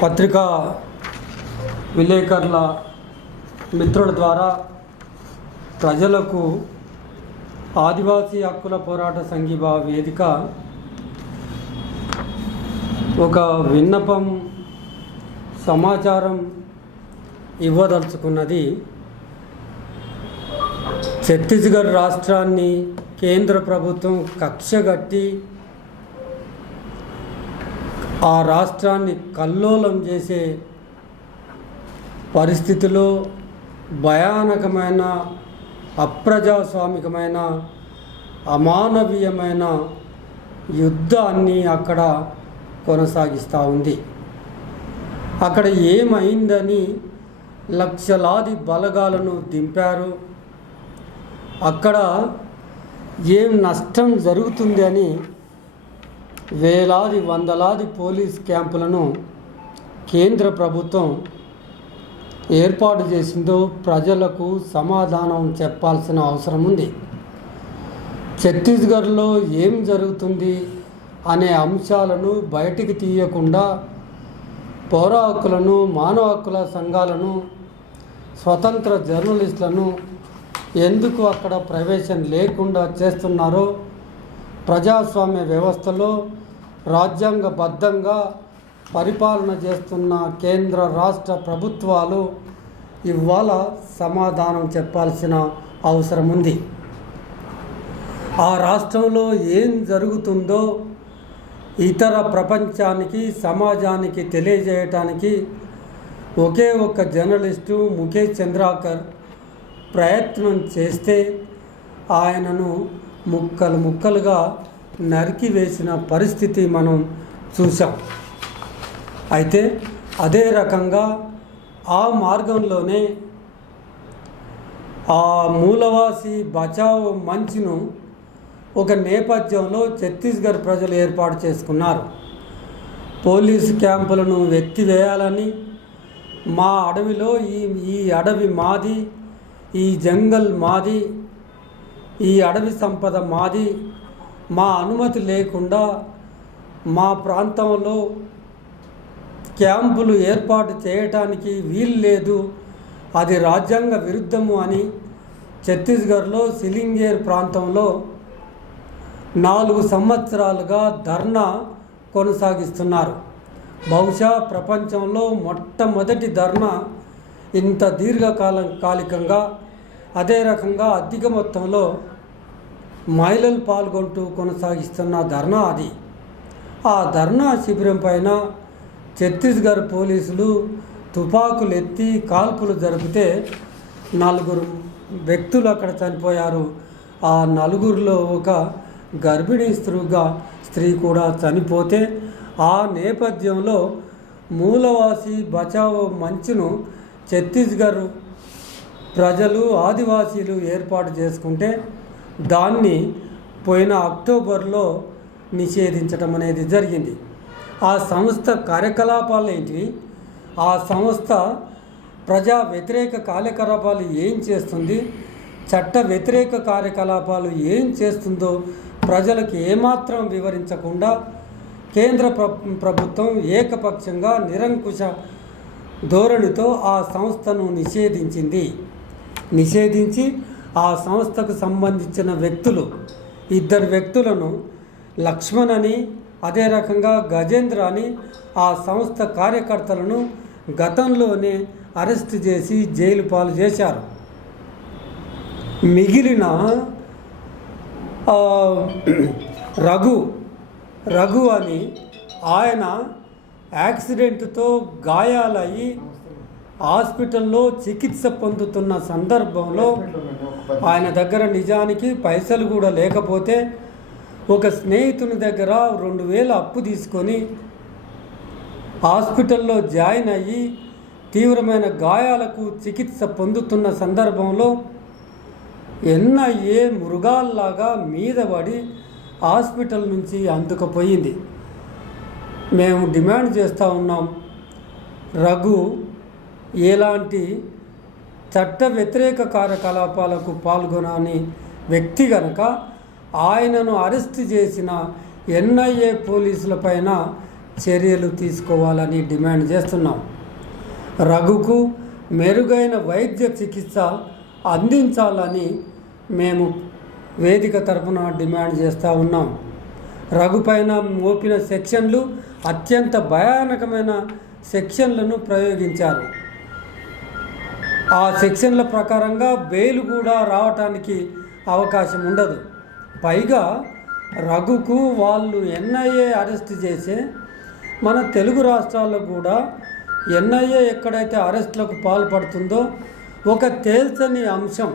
పత్రికా విలేకరుల మిత్రుల ద్వారా ప్రజలకు ఆదివాసీ హక్కుల పోరాట సంఘీభావ వేదిక ఒక విన్నపం సమాచారం ఇవ్వదలుచుకున్నది. ఛత్తీస్గఢ్ రాష్ట్రాన్ని కేంద్ర ప్రభుత్వం కక్షగట్టి ఆ రాష్ట్రాన్ని కల్లోలం చేసే పరిస్థితిలో భయానకమైన అప్రజాస్వామికమైన అమానవీయమైన యుద్ధాన్ని అక్కడ కొనసాగిస్తూ ఉంది. అక్కడ ఏమైందని లక్షలాది బలగాలను దింపారు. అక్కడ ఏం నష్టం జరుగుతుంది అని వేలాది వందలాది పోలీస్ క్యాంపులను కేంద్ర ప్రభుత్వం ఏర్పాటు చేసిందో ప్రజలకు సమాధానం చెప్పాల్సిన అవసరం ఉంది. ఛత్తీస్గఢ్లో ఏం జరుగుతుంది అనే అంశాలను బయటికి తీయకుండా పౌర హక్కులను, మానవ హక్కుల సంఘాలను, స్వతంత్ర జర్నలిస్టులను ఎందుకు అక్కడ ప్రవేశం లేకుండా చేస్తున్నారో, ప్రజాస్వామ్య వ్యవస్థలో రాజ్యాంగబద్ధంగా పరిపాలన చేస్తున్న కేంద్ర రాష్ట్ర ప్రభుత్వాలు ఇవాళ సమాధానం చెప్పాల్సిన అవసరం ఉంది. ఆ రాష్ట్రంలో ఏం జరుగుతుందో ఇతర ప్రపంచానికి, సమాజానికి తెలియజేయటానికి ఒకే ఒక్క జర్నలిస్టు ముఖేష్ చంద్రాకర్ ప్రయత్నం చేస్తే ఆయనను ముక్కలు ముక్కలుగా నరికివేసిన పరిస్థితి మనం చూసాం. అయితే అదే రకంగా ఆ మార్గంలోనే ఆ మూలవాసి బచావో మంచ్ను ఒక నేపథ్యంలో ఛత్తీస్గఢ్ ప్రజలు ఏర్పాటు చేసుకున్నారు. పోలీసు క్యాంపులను ఎత్తివేయాలని, మా అడవిలో ఈ అడవి మాది, ఈ జంగల్ మాది, ఈ అడవి సంపద మాది, మా అనుమతి లేకుండా మా ప్రాంతంలో క్యాంపులు ఏర్పాటు చేయటానికి వీలు లేదు, అది రాజ్యాంగ విరుద్ధము అని ఛత్తీస్గఢ్లో సిలింగేర్ ప్రాంతంలో 4 సంవత్సరాలుగా ధర్నా కొనసాగిస్తున్నారు. బహుశా ప్రపంచంలో మొట్టమొదటి ధర్నా ఇంత దీర్ఘకాలికంగా, అదే రకంగా అధిక మొత్తంలో మహిళలు పాల్గొంటూ కొనసాగిస్తున్న ధర్నా అది. ఆ ధర్నా శిబిరం పైన ఛత్తీస్గఢ్ పోలీసులు తుపాకులు ఎత్తి కాల్పులు జరిపితే 4 వ్యక్తులు అక్కడ చనిపోయారు. ఆ 4లో ఒక గర్భిణీ స్త్రీ కూడా చనిపోతే, ఆ నేపథ్యంలో మూలవాసి బచావో మంచ్ను ఛత్తీస్గఢ్ ప్రజలు, ఆదివాసీలు ఏర్పాటు చేసుకుంటే దాన్ని పోయిన అక్టోబర్లో నిషేధించడం అనేది జరిగింది. ఆ సంస్థ కార్యకలాపాలు ఏంటి, ఆ సంస్థ ప్రజా వ్యతిరేక కార్యకలాపాలు ఏం చేస్తుంది, చట్ట వ్యతిరేక కార్యకలాపాలు ఏం చేస్తుందో ప్రజలకు ఏమాత్రం వివరించకుండా కేంద్ర ప్రభుత్వం ఏకపక్షంగా నిరంకుశ ధోరణితో ఆ సంస్థను నిషేధించి ఆ సంస్థకు సంబంధించిన వ్యక్తులు 2 వ్యక్తులను, లక్ష్మణ్ అని, అదే రకంగా గజేంద్ర అని, ఆ సంస్థ కార్యకర్తలను గతంలోనే అరెస్ట్ చేసి జైలు పాలు చేశారు. మిగిలిన రఘు అని ఆయన యాక్సిడెంట్తో గాయాలయ్యి హాస్పిటల్లో చికిత్స పొందుతున్న సందర్భంలో ఆయన దగ్గర నిజానికి పైసలు కూడా లేకపోతే ఒక స్నేహితుని దగ్గర 2000 అప్పు తీసుకొని హాస్పిటల్లో జాయిన్ అయ్యి తీవ్రమైన గాయాలకు చికిత్స పొందుతున్న సందర్భంలో ఎన్ఐఏ మృగాల్లాగా మీద పడి హాస్పిటల్ నుంచి అందుకుపోయింది. మేము డిమాండ్ చేస్తూ ఉన్నాం, రఘు ఎలాంటి చట్ట వ్యతిరేక కార్యకలాపాలకు పాల్గొనని వ్యక్తి కనుక ఆయనను అరెస్ట్ చేసిన ఎన్ఐఏ పోలీసుల పైన చర్యలు తీసుకోవాలని డిమాండ్ చేస్తున్నాం. రఘుకు మెరుగైన వైద్య చికిత్స అందించాలని మేము వేదిక తరఫున డిమాండ్ చేస్తూ ఉన్నాం. రఘు పైన మోపిన సెక్షన్లు అత్యంత భయానకమైన సెక్షన్లను ప్రయోగించారు. ఆ సెక్షన్ల ప్రకారంగా బెయిల్ కూడా రావటానికి అవకాశం ఉండదు. పైగా రఘుకు వాళ్ళు ఎన్ఐఏ అరెస్ట్ చేసే మన తెలుగు రాష్ట్రాల్లో కూడా ఎన్ఐఏ ఎక్కడైతే అరెస్టులకు పాల్పడుతుందో ఒక తేల్చని అంశం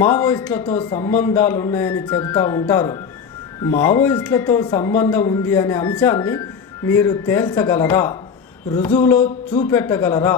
మావోయిస్టులతో సంబంధాలు ఉన్నాయని చెబుతూ ఉంటారు. మావోయిస్టులతో సంబంధం ఉంది అనే అంశాన్ని మీరు తేల్చగలరా? రుజువులో చూపెట్టగలరా?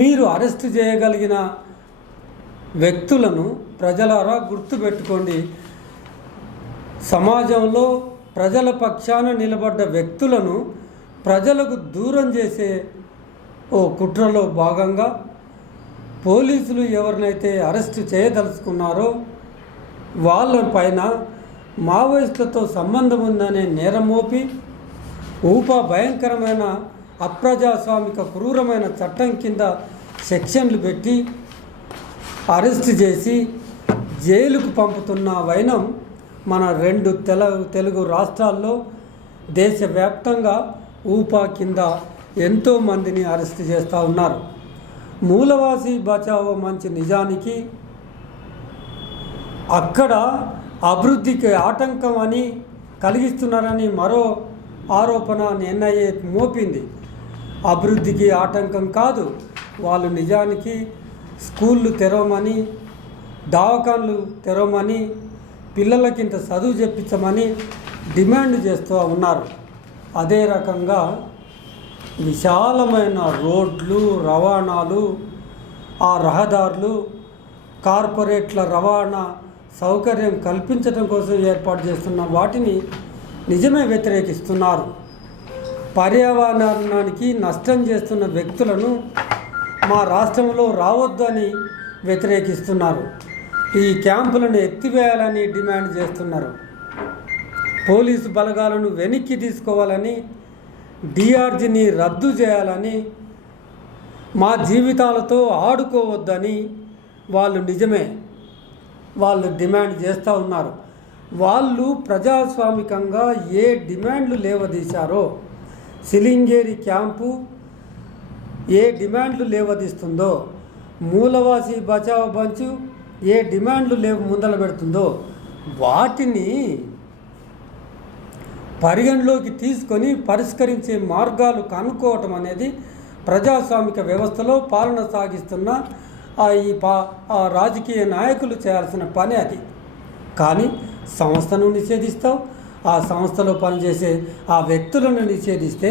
మీరు అరెస్ట్ చేయగలిగిన వ్యక్తులను ప్రజలారా గుర్తుపెట్టుకోండి. సమాజంలో ప్రజల పక్షాన నిలబడ్డ వ్యక్తులను ప్రజలకు దూరం చేసే ఓ కుట్రలో భాగంగా పోలీసులు ఎవరినైతే అరెస్ట్ చేయదలుచుకున్నారో వాళ్ళ పైన మావోయిస్టులతో సంబంధం ఉందనే నేరం మోపి భయంకరమైన అప్రజాస్వామిక క్రూరమైన చట్టం కింద సెక్షన్లు పెట్టి అరెస్ట్ చేసి జైలుకు పంపుతున్న వైనం మన 2 తెలుగు రాష్ట్రాల్లో దేశవ్యాప్తంగా కింద ఎంతోమందిని అరెస్ట్ చేస్తూ ఉన్నారు. మూలవాసి బచావో మంచి నిజానికి అక్కడ అభివృద్ధికి ఆటంకం అని కలిగిస్తున్నారని మరో ఆరోపణ ఎన్ఐఏ మోపింది. అభివృద్ధికి ఆటంకం కాదు, వాళ్ళు నిజానికి స్కూళ్ళు తెరవమని, దవాఖాన్లు తెరవమని, పిల్లలకింత చదువు చెప్పించమని డిమాండ్ చేస్తూ ఉన్నారు. అదే రకంగా విశాలమైన రోడ్లు, రవాణాలు, ఆ రహదారులు కార్పొరేట్ల రవాణా సౌకర్యం కల్పించడం కోసం ఏర్పాటు చేస్తున్న వాటిని నిజమే వ్యతిరేకిస్తున్నారు. పర్యావరణానికి నష్టం చేస్తున్న వ్యక్తులను మా రాష్ట్రంలో రావద్దని వ్యతిరేకిస్తున్నారు. ఈ క్యాంపులను ఎత్తివేయాలని డిమాండ్ చేస్తున్నారు. పోలీసు బలగాలను వెనక్కి తీసుకోవాలని, డిఆర్జీని రద్దు చేయాలని, మా జీవితాలతో ఆడుకోవద్దని వాళ్ళు డిమాండ్ చేస్తూ ఉన్నారు. వాళ్ళు ప్రజాస్వామికంగా ఏ డిమాండ్లు లేవదీశారో, సిలింగేరి క్యాంపు ఏ డిమాండ్లు లేవదీస్తుందో, మూలవాసి బచావ్ బంచు ఏ డిమాండ్లు ముందల పెడుతుందో వాటిని పరిగణలోకి తీసుకొని పరిష్కరించే మార్గాలు కనుక్కోవటం అనేది ప్రజాస్వామిక వ్యవస్థలో పాలన సాగిస్తున్న ఆ రాజకీయ నాయకులు చేయాల్సిన పని అది. కానీ సంస్థను నిషేధిస్తావు, ఆ సంస్థలో పనిచేసే ఆ వ్యక్తులను నిషేధిస్తే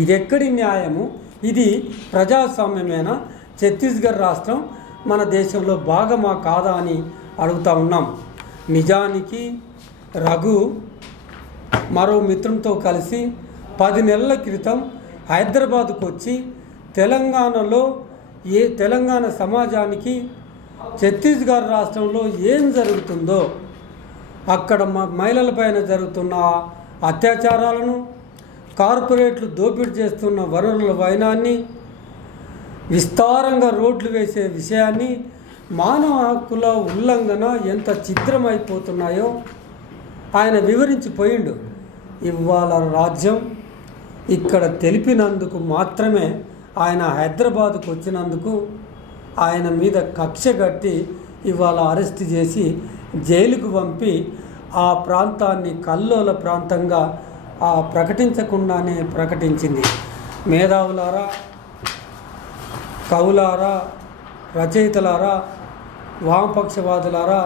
ఇదెక్కడి న్యాయము? ఇది ప్రజాస్వామ్యమేనా? ఛత్తీస్గఢ్ రాష్ట్రం మన దేశంలో భాగమా కాదా అని అడుగుతూ ఉన్నాం. నిజానికి రఘు మరో మిత్రునితో కలిసి 10 నెలల క్రితం హైదరాబాదుకు వచ్చి తెలంగాణ సమాజానికి ఛత్తీస్గఢ్ రాష్ట్రంలో ఏం జరుగుతుందో, అక్కడ మహిళలపైన జరుగుతున్న అత్యాచారాలను, కార్పొరేట్లు దోపిడీ చేస్తున్న వనరుల వైనాన్ని, విస్తారంగా రోడ్లు వేసే విషయాన్ని, మానవ హక్కుల ఉల్లంఘన ఎంత చిత్రమైపోతున్నాయో ఆయన వివరించిపోయిండు. ఇవాళ రాజ్యం ఇక్కడ తెలిపినందుకు మాత్రమే ఆయన హైదరాబాదుకు వచ్చినందుకు ఆయన మీద కక్ష కట్టి ఇవాళ అరెస్ట్ చేసి జైలుకు పంపి ఆ ప్రాంతాన్ని కల్లోల ప్రాంతంగా ప్రకటించకుండానే ప్రకటించింది. మేధావులారా, కవులారా, రచయితలారా, వామపక్షవాదులారా,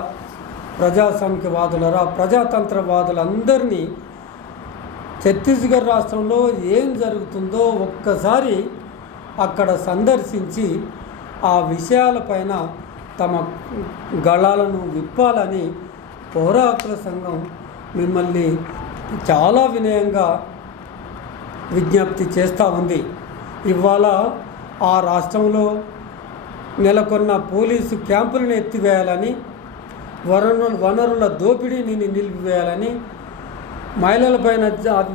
ప్రజాస్వామికవాదులారా, ప్రజాతంత్రవాదులందరినీ ఛత్తీస్గఢ్ రాష్ట్రంలో ఏం జరుగుతుందో ఒక్కసారి అక్కడ సందర్శించి ఆ విషయాలపైన తమ గళాలను విప్పాలని పౌర హక్కుల సంఘం మిమ్మల్ని చాలా వినయంగా విజ్ఞప్తి చేస్తూ ఉంది. ఇవాళ ఆ రాష్ట్రంలో నెలకొన్న పోలీసు క్యాంపులను ఎత్తివేయాలని, వనరుల దోపిడీని నిలిపివేయాలని మహిళలపైన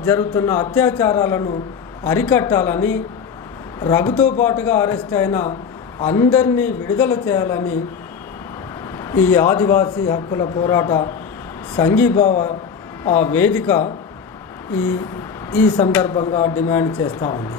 జరుగుతున్న అత్యాచారాలను అరికట్టాలని, రఘుతో పాటుగా అరెస్ట్ అయిన అందరినీ విడుదల చేయాలని ఈ ఆదివాసీ హక్కుల పోరాట సంఘీభావ వేదిక ఈ సందర్భంగా డిమాండ్ చేస్తూ ఉంది.